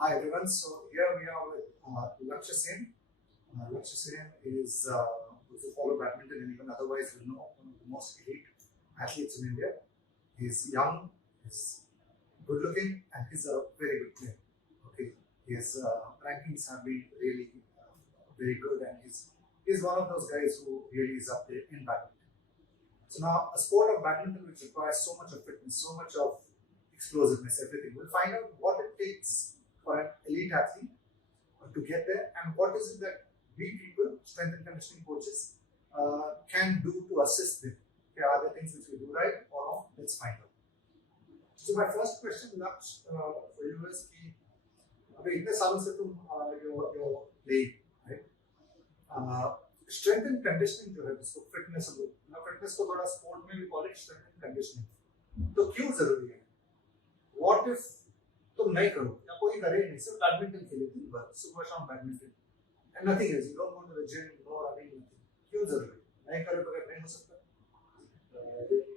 Hi everyone. So here we are with Lakshya Sen. Lakshya Sen is, if you follow badminton and even otherwise will know, one of the most elite athletes in India. He's young, he's good looking, and he's a very good player. Okay, his rankings have been really very good, and he's one of those guys who really is up there in badminton. So now, a sport of badminton which requires so much of fitness, so much of explosiveness, everything. We'll find out what it takes for an elite athlete to get there, and what is it that we people, strength and conditioning coaches, can do to assist them. Okay, are there things which we do right or wrong? Let's find out. So my first question, Laksh, for you is कि अभी इतने सालों से तुम you're playing, right? Strength and conditioning जो है जिसको fitness हम लोग फिटनेस को थोड़ा स्पोर्ट में भी call it strength and conditioning तो क्यों जरूरी है? व्हाट इफ तुम नहीं करो या कोई करे नहीं सिर्फ बैडमिंटन खेले दिन भर सुबह शाम badminton and nothing else you don't go to the gym no running nothing क्यों जरूरी नहीं करे बगैर नहीं हो सकता?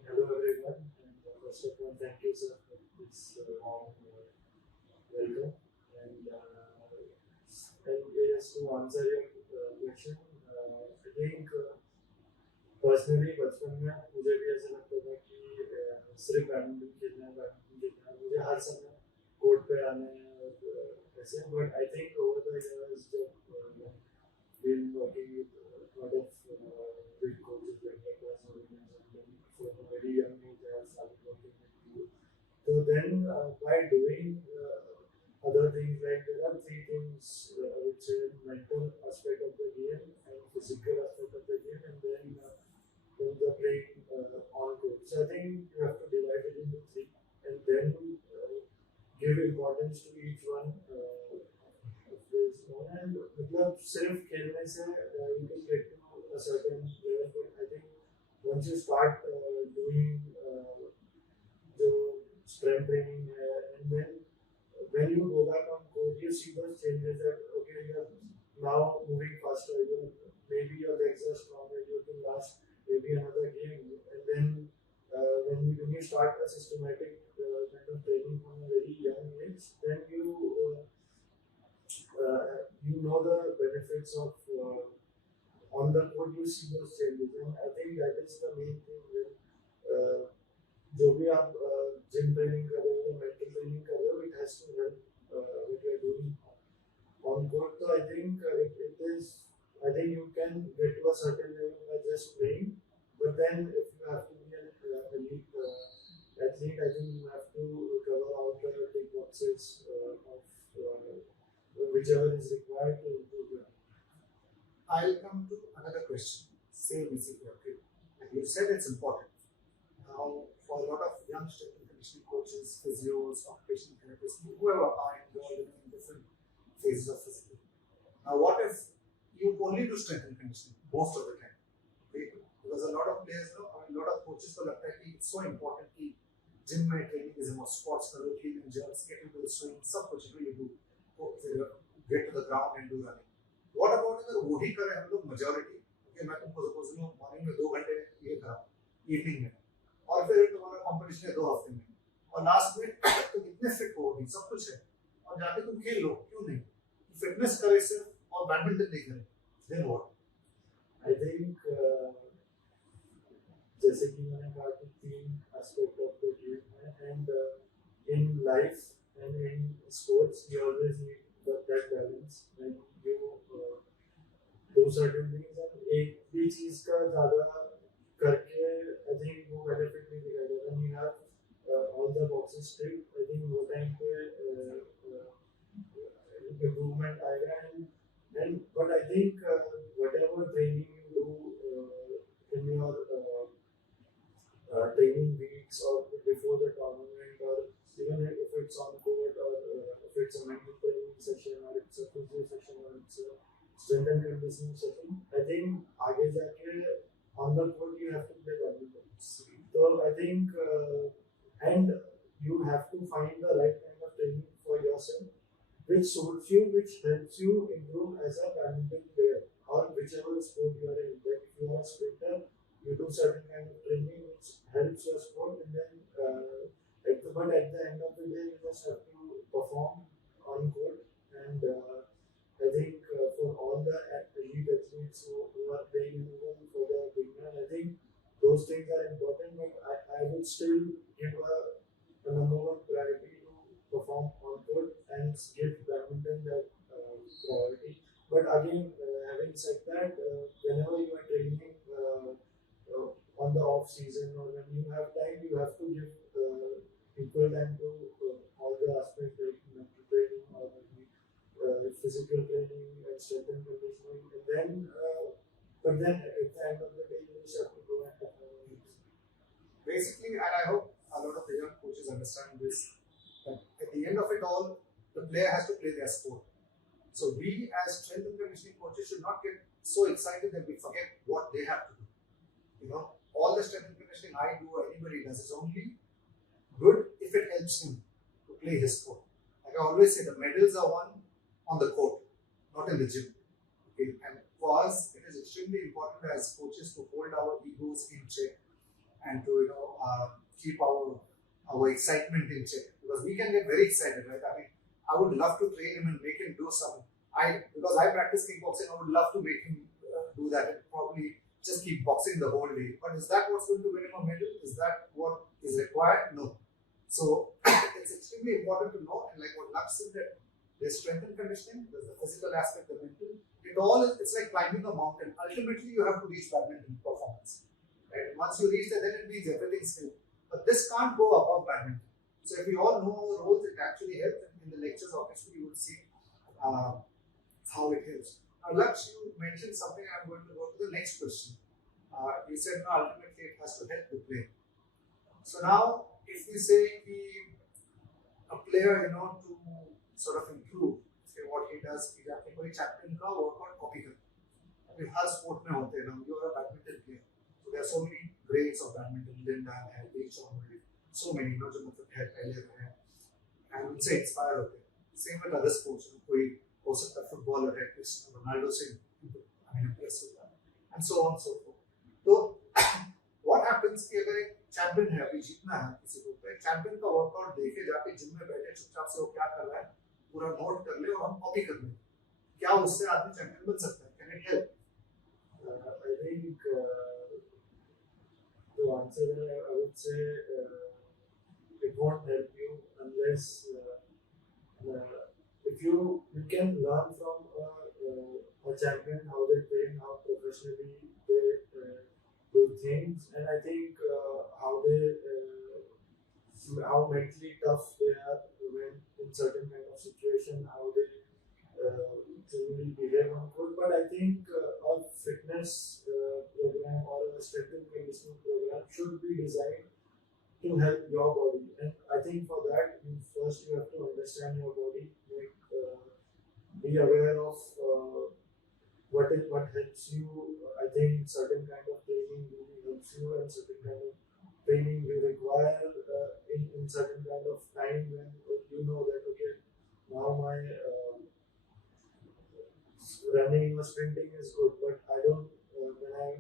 Hello everyone, and first of all, thank you, sir, for this welcome. And yes, to answer your question, I think personally, बचपन में मुझे भी ऐसा लगता था कि सिर्फ बैडमिंटन खेलना है, मुझे हर समय कोर्ट पे आना है और ऐसे. But I think over the years, जब been working with a lot of big coaches like that, from a very young age, I started working with you. So then, by doing other things, like there are three things, I would say, mental aspect of the game and physical aspect of the game, and then the playing on court. So I think you have to divide it into three, and then give importance to each one of this. And मतलब सिर्फ खेलने से you can get to a certain level, but I think once you start doing जो strength training है, and then when you go back on court, you see those changes that okay, you are now moving faster. Maybe your legs are stronger. You can last maybe another game. And then when you start a systematic kind of training from a very young age, then you know the benefits of on the court. You see those changes, and I think that is the main thing. When जो भी आप gym training कर रहे हो, mental training कर रहे हो, it has to help what you are doing on court. So I think I think you can get to a certain level by just playing, but then if you have to be an elite athlete, I think you have to cover all the big boxes of whichever is required to improve your. I'll come to another question. Same basically, okay. And you said it's important. Now, for a lot of young strength and conditioning coaches, physios, occupational therapists, whoever are involved in different phases of physical. Now, what if you only do strength and conditioning most of the time? Okay? Because a lot of players, a lot of coaches को लगता है कि it's so important कि gym में training is more sports करो, clean and jerks, get into the swing, सब कुछ you do, get to the ground and do running. What about अगर वो ही करें हम लोग majority? Okay, मैं तुमको suppose morning में 2 घंटे ये करा, evening में. और फिर तुम्हारा कंपटीशन है 2 हफ्ते में और लास्ट में तुम इतने फिट हो गई सब कुछ है और जाके तुम खेल लो क्यों नहीं? फिटनेस करे सिर्फ और बैडमिंटन नहीं करे देन व्हाट? आई थिंक जैसे कि मैंने कहा कि 3 एस्पेक्ट ऑफ द गेम है, and in life and in sports you always need that balance when you do certain things. And एक भी चीज का ज्यादा करके I think वो benefit नहीं दिखाई देता. When you have all the boxes ticked, I think वो time पे improvement आएगा. And but I think whatever training you do in your training weeks or before the tournament, or even if it's on court, or if it's a mental training session, or it's a physio session, or it's a strength and conditioning session, I think आगे जाके on the court you have to play badminton. So I think and you have to find the right kind of training for yourself which suits you, which helps you improve as a badminton player or whichever sport you are in. Like if you are a sprinter, you do certain kind of training which helps your sport, and then but at the end of the day you just have to perform on court would still give a number one priority to perform on court and give badminton that priority. But again, having said that, whenever you are training on the off season or when you have time, you have to give equal time to all the aspects like mental training or maybe physical training and strength and conditioning. And then, but then at the end of the day, you just have to go and basically, and I hope a lot of the young coaches understand this, that at the end of it all, the player has to play their sport. So we as strength and conditioning coaches should not get so excited that we forget what they have to do. You know, all the strength and conditioning I do or anybody does is only good if it helps him to play his sport. Like I always say, the medals are won on the court, not in the gym. Okay? And for us, it is extremely important as coaches to hold our egos in check and to keep our excitement in check, because we can get very excited, right? I mean, I would love to train him and make him do some. Because I practice kickboxing, I would love to make him do that and probably just keep boxing the whole day. But is that what's going to win him a medal? Is that what is required? No. So it's extremely important to know, and like what Laksh said, that there's strength and conditioning, there's the physical aspect, the mental. It's like climbing a mountain. Ultimately, you have to reach badminton performance. Right? Once you reach that, then it means everything's still. But this can't go above badminton. So if we all know our roles, it actually helps. And in the lectures, obviously, you will see how it helps. Now, Laksh, you mentioned something. I'm going to go to the next question. You said, no, ultimately, it has to help the player. So now, if we say a player, to sort of improve, say what he does, he जाके कोई champion का workout copy कर. अभी हर sport में होते हैं ना. You are a badminton player. So there are so many greats of badminton. Linda है, Rachel, so many, जो मतलब है पहले रहे हैं, and उनसे inspire होते हैं. Same with other sports. कोई हो सकता है फुटबॉलर है, क्रिस्टियानो रोनाल्डो से impress होता है, and so on so forth. तो what happens कि अगर एक चैंपियन है, अभी जीतना है किसी को, तो चैंपियन का वर्कआउट देखे जाके जिम में बैठे चुपचाप से वो क्या कर रहा है पूरा नोट कर ले और हम कॉपी कर ले, क्या उससे आदमी चैंपियन बन सकता है? Can it help? I think to answer that, I would say it won't help you unless if you can learn from a champion how they train, how professionally they do things, and I think how mentally tough they are when in certain kind of situation, how they generally behave on court. But I think a fitness program or a strength and conditioning program should be designed to help your body, and I think for that you have to understand your body, be aware of what helps you. I think certain kind of training really helps you, and certain kind of training you require in certain kind of time when you know that okay, now my running or sprinting is good, but I don't when I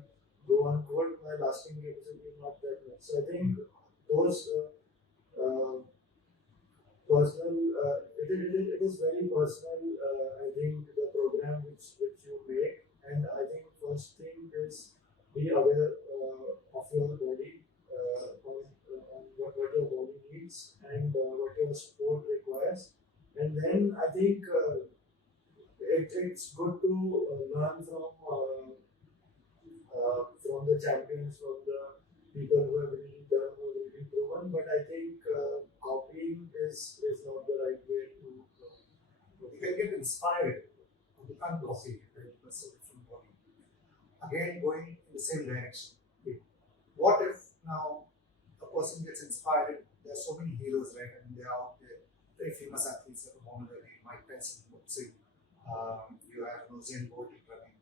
go on court, my lasting capacity is not that much. So I think those personal, it is very personal. I think the program which you make, and I think first thing is be aware of your body, on what your body needs and what your sport requires, and then I think it's good to learn from the champions, from the people who have really done, who have really proven. But I think copying is not the right way to. You can get inspired, but you can't copy it. Right? That's a different body. Again, going in the same direction. What if now a person gets inspired? There are so many heroes, right? I mean, they are out there, very famous athletes like Muhammad Ali, Mike Tyson, boxing. You have Usain Bolt running.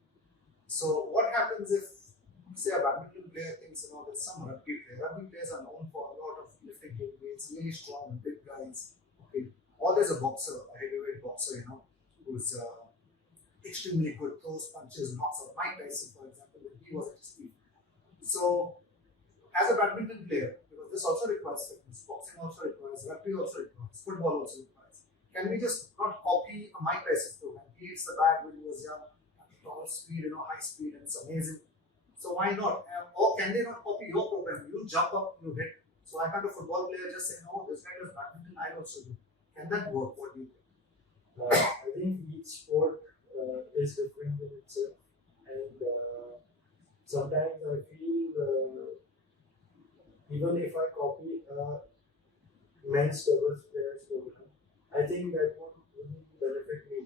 So what happens if, say, a badminton player thinks, there's some rugby player. Rugby players are known for a lot of lifting heavy weights, really strong, big guys. Okay. Or there's a boxer, a heavyweight boxer, who's extremely good, throws punches, knocks out. Mike Tyson, for example, when he was at his peak. So, as a badminton player, because this also requires fitness, boxing also requires, rugby also requires, football also requires. Can we just not copy a Mike Tyson program? He hits the bag when he was young, tall speed, high speed, and it's amazing. So why not? Or can they not copy your program? You jump up, you hit. So I can't a football player just say, no, this guy does badminton, I also do. Can that work? What do you think? I think each sport is different in itself, and sometimes I feel even if I copy a men's doubles players program, I think that wouldn't benefit me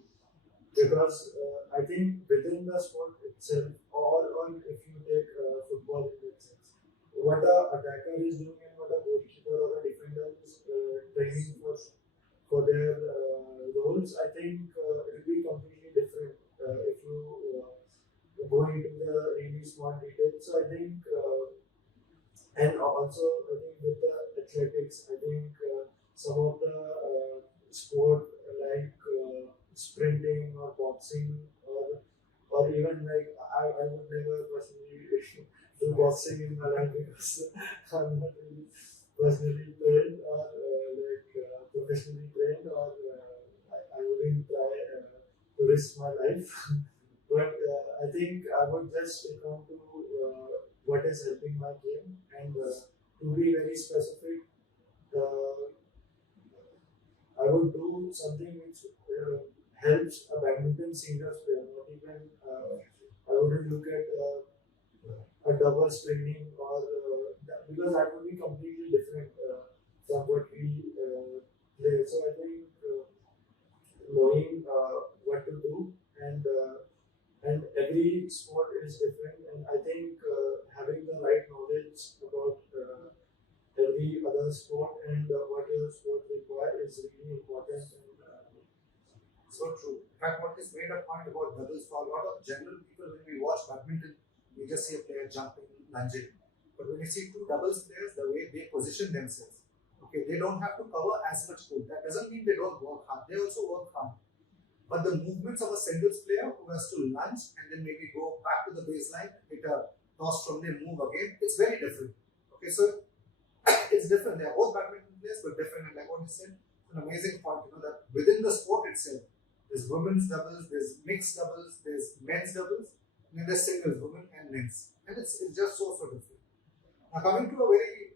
because I think within the sport itself, or if you take football in that sense, what a attacker is doing and what a goalkeeper or a defender is training for their roles, I think it will be completely different if you go into the really small details. So I think, and also I think with the athletics, I think some of the sport like sprinting or boxing or even like I would never personally do boxing in my life because I'm not really personally trained or professionally trained or I wouldn't try to risk my life. But I think I would just stick on to what is helping my game and to be very specific, I would do something which helps a badminton singles player. Not even I wouldn't look at a doubles training or because that would be completely different from what we play. So I think knowing what to do and every sport is different, and I think having the right knowledge about every other sport and what your sport requires is really important. And, So true. In fact, what is made a point about doubles for a lot of general people when we watch badminton, we just see a player jumping, lunging. But when you see two doubles players, the way they position themselves, okay, they don't have to cover as much court. That doesn't mean they don't work hard. They also work hard. But the movements of a singles player who has to lunge and then maybe go back to the baseline, hit a toss from there, move again, it's very different. Okay, so it's different. They are both badminton players, but different. And like what you said, it's an amazing point, that within the sport itself, there's women's doubles, there's mixed doubles, there's men's doubles, and then there's singles, women and men's. And it's just so different. Now coming to a very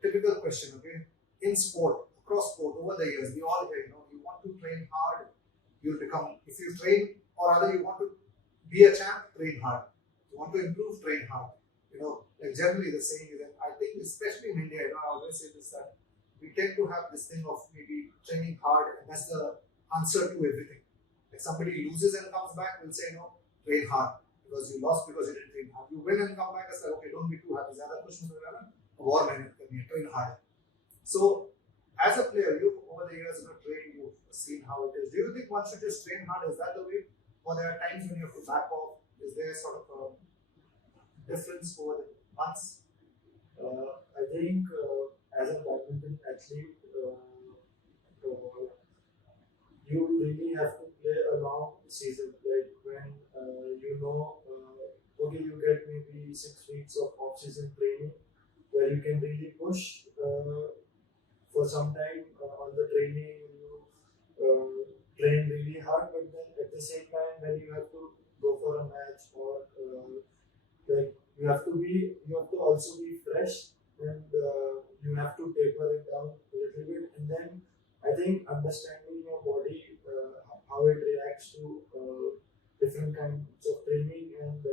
typical question, okay, in sport, across sport, over the years, we all hear, you want to train hard, you'll become, if you train, or rather you want to be a champ, train hard. You want to improve, train hard. Like generally the saying is that I think especially in India, I always say this, that we tend to have this thing of maybe training hard and that's the answer to everything. Like somebody loses and comes back, we'll say, train hard because you lost because you didn't train hard. You win and come back and say, okay, don't be too happy. Zyada kuch nahi hona, war mehnat karni hai, train hard. So, as a player, you over the years trained, you've seen how it is. Do you think one should just train hard? Is that the way? Or there are times when you have to back off? Is there sort of a difference over the months? I think as a badminton athlete, you really have to play a long season. Like when okay, you get maybe 6 weeks of off-season training where you can really push for some time on the training. You train really hard, but then at the same time, when you have to go for a match or like you have to also be fresh and you have to taper it down a little bit, and then I think understanding your body, how it reacts to different kinds of training, and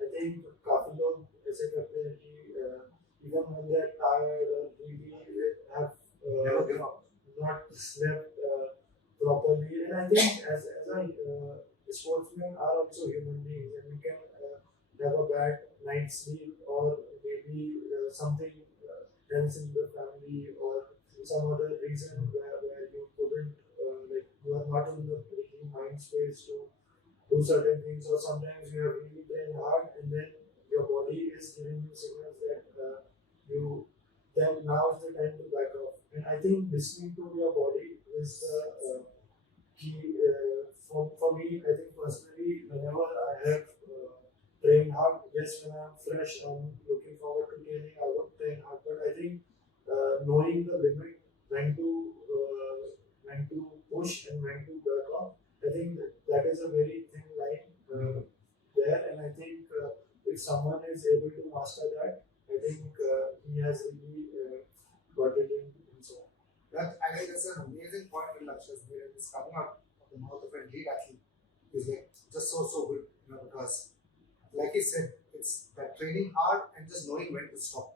I think काफी लोग ऐसे करते हैं कि even when they are tired or really have Never give up. not slept properly, and I think as a sportsmen are also human beings, and we can have a bad night's sleep or maybe something else in the family or some other reason where you couldn't like you are not in the mind space to do certain things, or sometimes you have really trained hard and then your body is giving you signals that then now is the time to back off. And I think listening to your body is the key for me. I think personally, whenever I have trained hard, yes, when I'm fresh, I'm looking forward to training, I would train hard, but I think knowing the limit, when to push and when to back off, I think that is a very thin line there, and I think if someone is able to master that, I think he has really there's an amazing point in Lakshya's made, and it's coming out of the mouth of an elite athlete. Is like just so good, because like he said, it's that training hard and just knowing when to stop.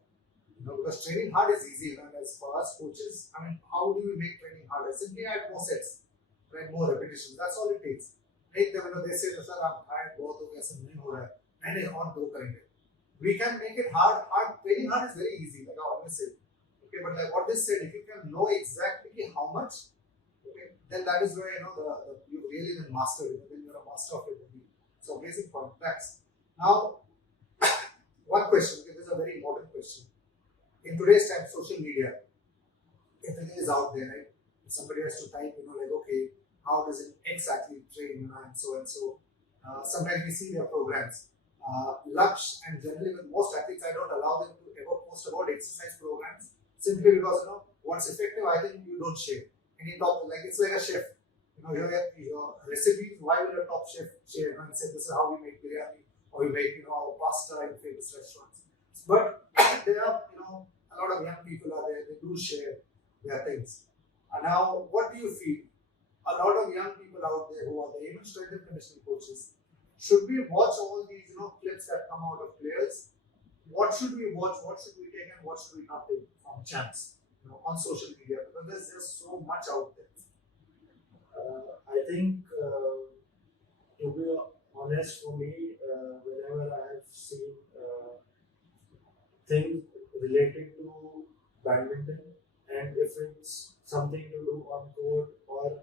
Because training hard is easy, and as for us coaches, I mean, how do we make training harder? Simply add more sets, right? More repetitions. That's all it takes. Make them, they say, sir, I'm tired, बहुत हो गया, ऐसा नहीं हो रहा है, नहीं और दो करेंगे. We can make it hard. Training hard is very easy, like I always say. Okay, but like what this said, if you can know exactly how much, okay, then that is where you really then master it. Then you're a master of it. So amazing point. Thanks. Now, one question. Okay, this is a very important question. In today's time, social media, everything is out there, right? Somebody has to type, like, okay, how does an ex-athlete train, and so and so. Sometimes we see their programs. Laksh and generally with most athletes, I don't allow them to ever post about exercise programs simply because what's effective, I think you don't share. Any top, like it's like a chef. Your recipes. Why will a top chef share and say this is how we make biryani or we make pasta in famous restaurants? But there are a lot of young people are there. They do share their things. And now, what do you feel? A lot of young people out there who are the even strength and conditioning coaches. Should we watch all these clips that come out of players? What should we watch? What should we take and what should we not take from champs on social media? Because there's just so much out there. I think, to be honest, for me, whenever I have seen things related to badminton, and if it's something to do on court or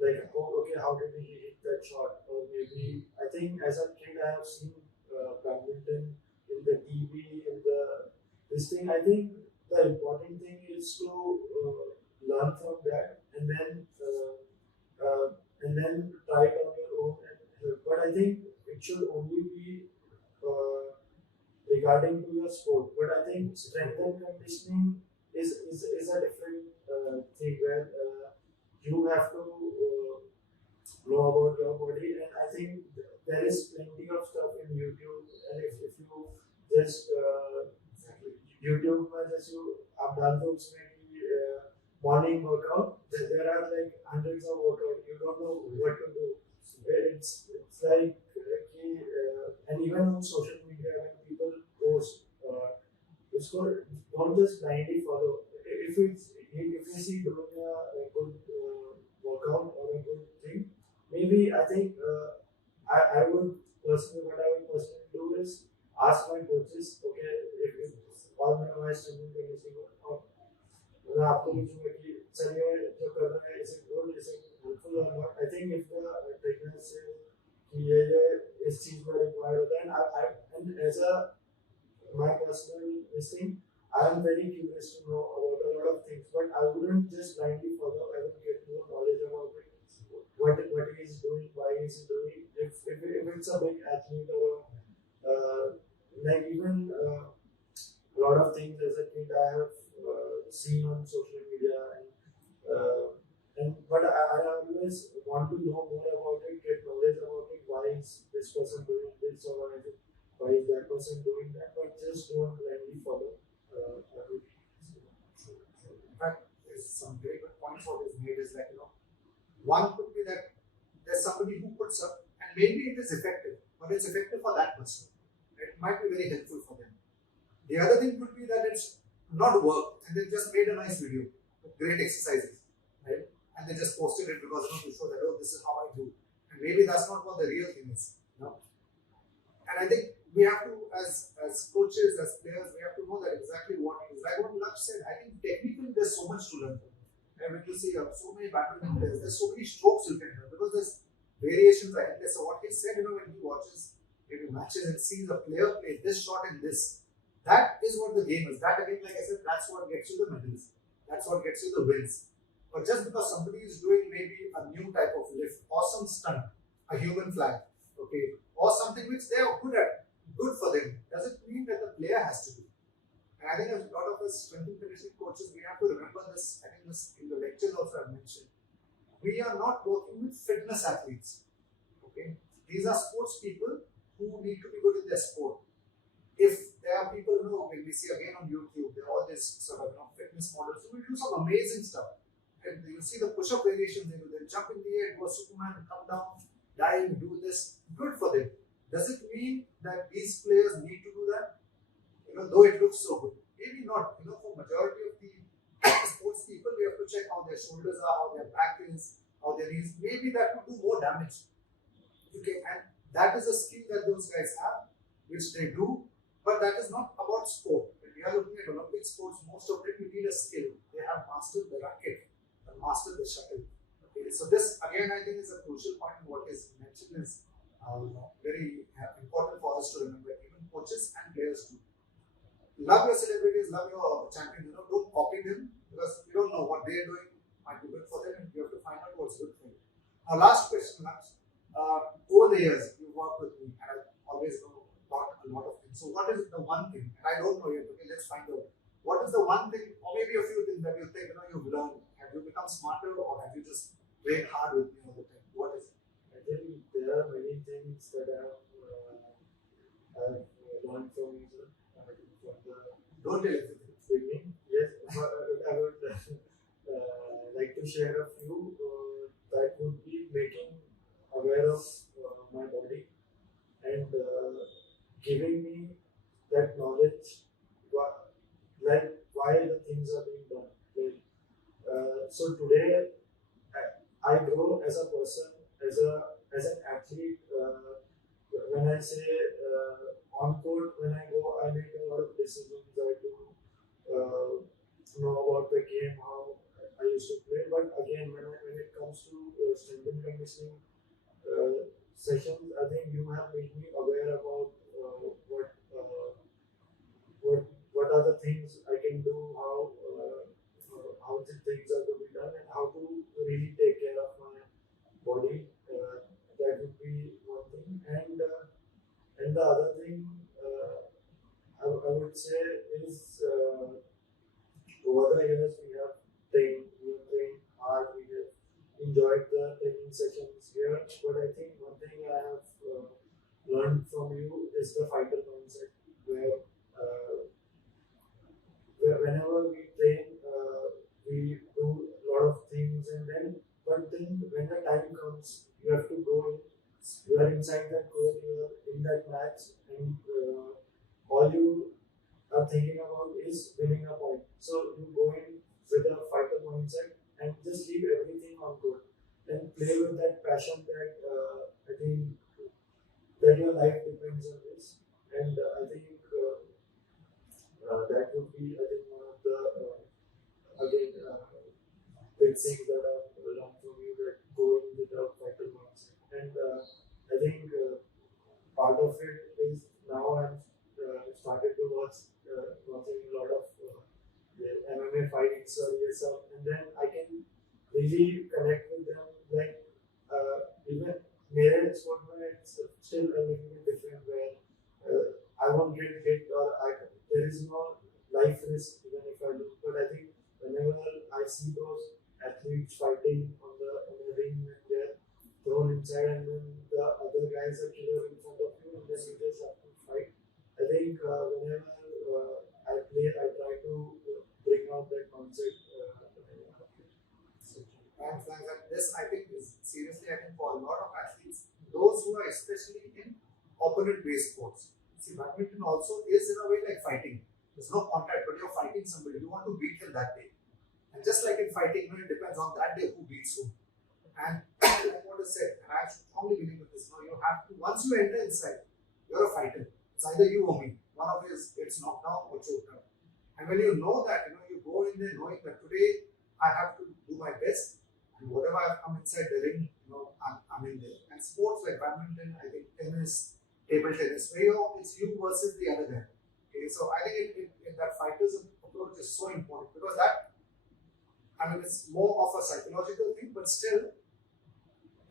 like, oh, okay, how did he hit that shot? Or maybe, I think as a kid I have seen badminton in the TV, in this thing. I think the important thing is to learn from that and then try it on your own. But I think it should only be regarding to your sport. But I think strength and conditioning is a different thing where you have to know about your body, and I think there is plenty of stuff in YouTube, and if you just YouTube में जैसे आप डालते हो उसमें कि morning workout, there are like hundreds of workout, you don't know what to do. It's like and even on social media when people post, don't just blindly follow. If you see doing a good workout or a good thing, maybe I think I would personally do is ask my coaches, okay, if all my strength conditioning or मैं आपको पूछूंगा कि sir ये जो कर रहा है is it good, is it helpful or not. I think if the trainer says कि ये इस चीज में required होता है, and as a my personal thing, I am very curious to know about a lot of things, but I wouldn't just blindly follow. I would get more knowledge about it, what he is doing, why he is doing. If it's a big athlete or like even a lot of things as a kid I have seen on social media, but I always want to know more about it, get knowledge about it. Why is this person doing this, or why is that person doing that? But just don't blindly follow. In fact, there's some very good points what is made is that one could be that there's somebody who puts up and maybe it is effective, but it's effective for that person. It might be very helpful for them. The other thing could be that it's not work and they just made a nice video with great exercises, right? And they just posted it because to show that this is how I do, and maybe that's not what the real thing is. And I think we have to, as coaches, as players, we have to know that exactly what it is. Like what Laksh said, I think technically there's so much to learn. And when you see so many badminton players, there's so many strokes you can learn because there's variations are endless. So what he said, when he watches maybe matches and sees a player play this shot and this, that is what the game is. That again, like I said, that's what gets you the medals. That's what gets you the wins. But just because somebody is doing maybe a new type of lift, or some stunt, a human flag, okay, or something which they are good at, good for them, doesn't mean that the player has to do. And I think a lot of us strength and conditioning coaches, we have to remember this. I think this in the lectures also I mentioned. We are not working with fitness athletes. Okay, these are sports people who need to be good in their sport. If there are people when we see again on YouTube, there are all these sort of fitness models who will do some amazing stuff. and you see the push-up variations. They jump in the air, do a Superman, come down, dive, do this. Good for them. Does it mean that these players need to do that? Though it looks so good, maybe not. For majority of the sports people, we have to check how their shoulders are, how their back is, how their knees. Maybe that would do more damage. Okay, and that is a skill that those guys have, which they do, but that is not about sport. When we are looking at Olympic sports, most of it you need a skill. They have mastered the racket and mastered the shuttle. Okay, so this again I think is a crucial point. What is mentioned is very important for us to remember. Even coaches and players do. Love your celebrities, love your champions. Don't copy them because you don't know what they are doing might be good for them, and you have to find out what's good for you. Now, last question, Max. Over the years, you worked with me, and I've always taught a lot of things. So, what is the one thing? And I don't know yet. Okay, let's find out. What is the one thing, or maybe a few things that you think you've learned? Have you become smarter, or have you just played hard with me all the time? What is it? I think there are many things that I've learned from you, sir. Don't tell everything. Beginning, yes, I would like to share a few that would be making aware of my body and giving me that knowledge, like why the things are being done. So today, I grow as a person, as an athlete. When I say on court, when I go, I make a lot of decisions. I do know about the game, how I used to play. But again, when it comes to strength and conditioning sessions, I think you have made me aware about what are the things I can do, how the things are to be done, and how to really take care of my body. That would be one thing, and the other thing I would say is over the years we have trained hard, we have enjoyed the training sessions here. But I think one thing I have learned from you is the fighter mindset, where whenever we train, we do a lot of things, but then when the time comes, you have to go in. You are inside that court, you are in that match, and all you are thinking about is winning a point. So you go in with a fighter mindset and just leave everything on court and play with that passion that I think that your life depends on this. And I think that would be, I think, one of the big things that I've learned from you, that going with a fighter mindset. And I think part of it is now I'm started to watching a lot of MMA fights or ESL, and then I can really connect with them. Like even मेरे sport में it's still a little bit different, where I won't get hit or there is no life risk even if I lose. But I think whenever I see those athletes fighting on the ring, and they're thrown inside, and then the other guys are killer in front of you, and then you just have to fight. I think whenever I play, I try to bring out that concept. Thanks. This I think is seriously, I think for a lot of athletes, those who are especially in opponent-based sports. See, badminton also is in a way like fighting. There's no contact, but you're fighting somebody. You want to beat him that day. And just like in fighting, it depends on that day who beats who. And like what is said, and I strongly believe in this. You have to, once you enter inside, you're a fighter. It's either you or me. One of us gets knocked down or choked out. And when you know that, you go in there knowing that today I have to do my best, and whatever I've come inside the ring, I'm in there. And sports like badminton, I think tennis, table tennis, where it's you versus the other guy. Okay, so I think that fighter's approach is so important, because that, it's more of a psychological thing, but still,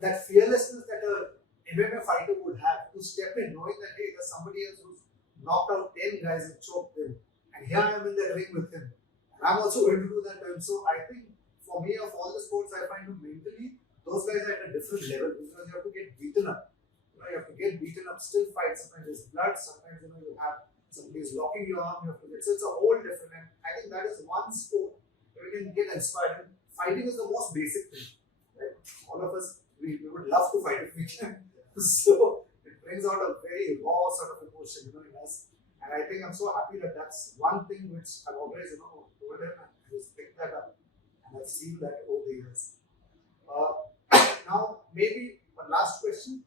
that fearlessness that a MMA fighter would have to step in, knowing that hey, there's somebody else who's knocked out 10 guys and choked them, and here I am in the ring with him, and I'm also going to do that to him. So I think for me, of all the sports, I find mentally those guys are at a different level, because you have to get beaten up. You have to get beaten up, still fight. Sometimes there's blood, sometimes you have somebody's locking your arm, you have to get. So it's a whole different. And I think that is one sport where you can get inspired. And fighting is the most basic thing. Right? All of us, we would love to fight if we can. So it brings out a very raw sort of emotion, in us. And I think I'm so happy that that's one thing which I've always, told him, and he's picked that up. And I've seen that over the years. Now, maybe one last question.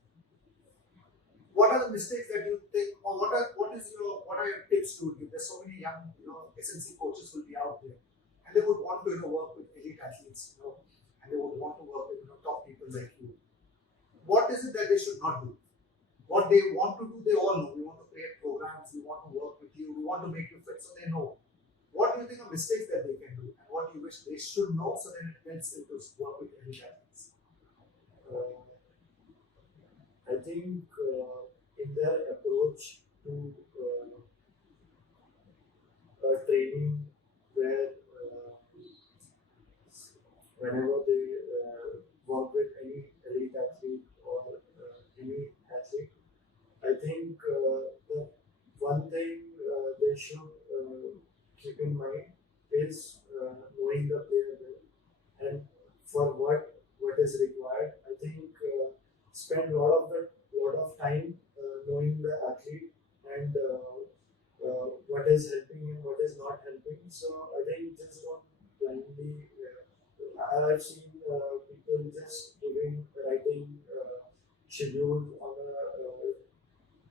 What are the mistakes that you think, or what are your tips to give? There's so many young, SNC coaches will be out there, and they would want to, work with elite athletes, and they would want to work with, top people like you. What is it that they should not do? What they want to do, they all know. We want to create programs, we want to work with you, we want to make you fit, so they know. What do you think are mistakes that they can do, and what do you wish they should know, so then it helps them to work with elite athletes? I think in their approach to training, where whenever they work with any elite athlete or any athlete, I think the one thing they should keep in mind is knowing the player well, and for what is required. I think spend a lot of time knowing the athlete and what is helping and what is not helping. So I think just don't blindly. I've seen people just writing schedules on a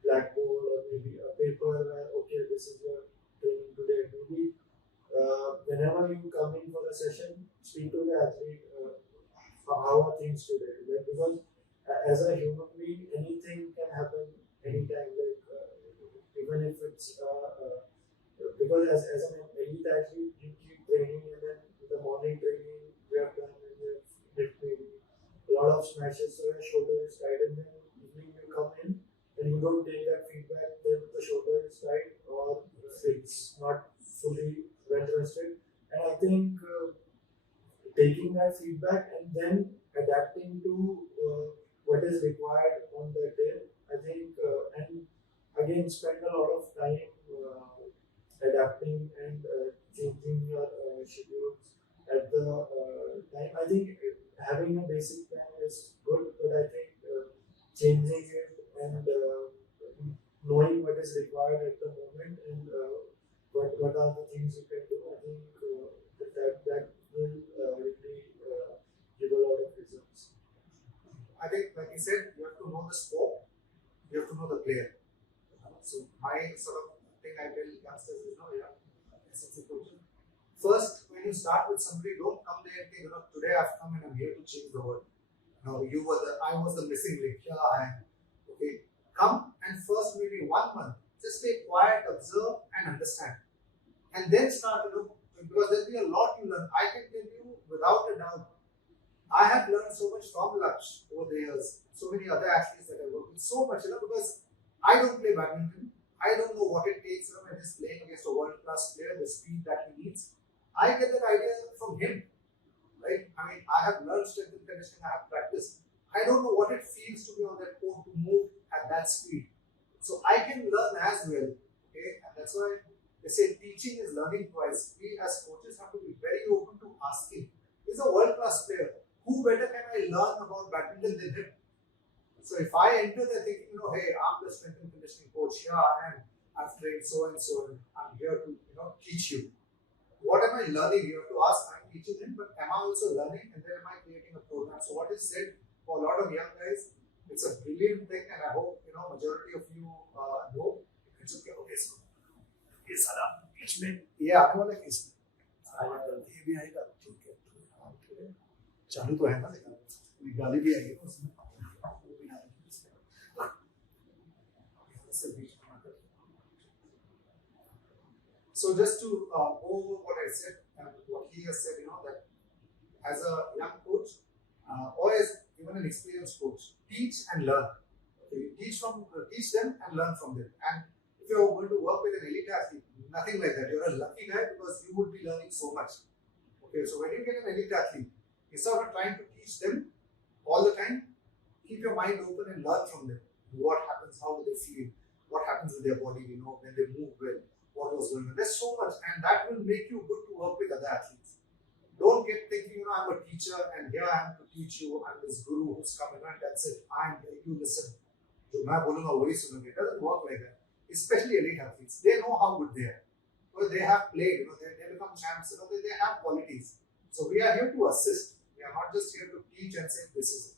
blackboard or maybe a paper where, okay, this is your training today. Maybe whenever you come in for a session, speak to the athlete. How are things today? Because as a human being, anything can happen anytime. Even if it's because as an elite athlete, you keep training, and then in the morning training we have done, and we have hit maybe a lot of smashes, so your shoulder is tight, and then evening you come in and you don't take that feedback, then the shoulder is tight or it's not fully well rested. And I think taking that feedback and then adapting to what is required on that day, I think, and again spend a lot of time adapting and changing your schedules at the time. I think having a basic plan is good, but I think changing it and knowing what is required at the moment and what are the things you can do, I think that will really give a lot of results. I think, like you said, you have to know the sport, you have to know the player. So my sort of thing I tell youngsters is, SNC coaching. First, when you start with somebody, don't come there and think, today I've come and I'm here to change the world. I was the missing link. Here I am. Okay, come and first maybe 1 month, just stay quiet, observe and understand, and then start. Because there'll be a lot you learn. I can tell you without a doubt, I have learned so much from Laksh over the years. So many other athletes that I work with, so much, because I don't play badminton. I don't know what it takes, when he's playing against a world-class player, the speed that he needs. I get that idea from him, right? I mean, I have learned strength and conditioning, I have practiced. I don't know what it feels to be on that court, to move at that speed. So I can learn as well, okay? And that's why they say teaching is learning twice. We as coaches have to be very open to asking. He's a world-class player. Who better can I learn about badminton than him? So if I enter there thinking, hey, I'm the strength and conditioning coach, here I am, I've trained so and so, and I'm here to, teach you. What am I learning? You have to ask, I'm teaching him, but am I also learning? And then am I creating a program? So what is said for a lot of young guys, it's a brilliant thing, and I hope, majority of you know. It's okay, so. Yes, इसमें ये आने वाला है किसमें? ये भी आएगा, ठीक है, चालू तो है ना, लेकिन गाली भी आएगी ना उसमें। So just to go over what I said and what he has said, that as a young coach or as even an experienced coach, teach and learn. Okay? Teach them and learn from them. And if you're going to work with an elite athlete, nothing like that. You're a lucky guy because you would be learning so much. Okay, so when you get an elite athlete, instead of trying to teach them all the time, keep your mind open and learn from them. What happens, how do they feel, what happens with their body, when they move well, what was going on. There's so much, and that will make you good to work with other athletes. Don't get thinking, I'm a teacher and here I am to teach you. I'm this guru who's coming and that's it. I'm here, you listen. जो मैं बोलूँगा वही सुनोगे. It doesn't work like that. Especially elite athletes, they know how good they are. Well, they have played. They become champs. They have qualities. So we are here to assist. We are not just here to teach and say this is it.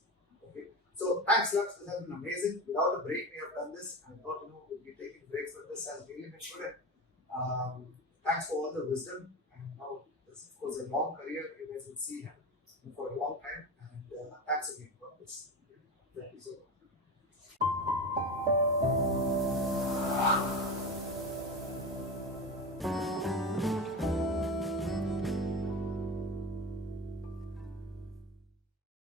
Okay. So thanks, Lux. This has been amazing. Without a break, we have done this. And I thought we'll be taking breaks, but this has really been good. Thanks for all the wisdom. And now this, of course, a long career. You guys will see him for a long time.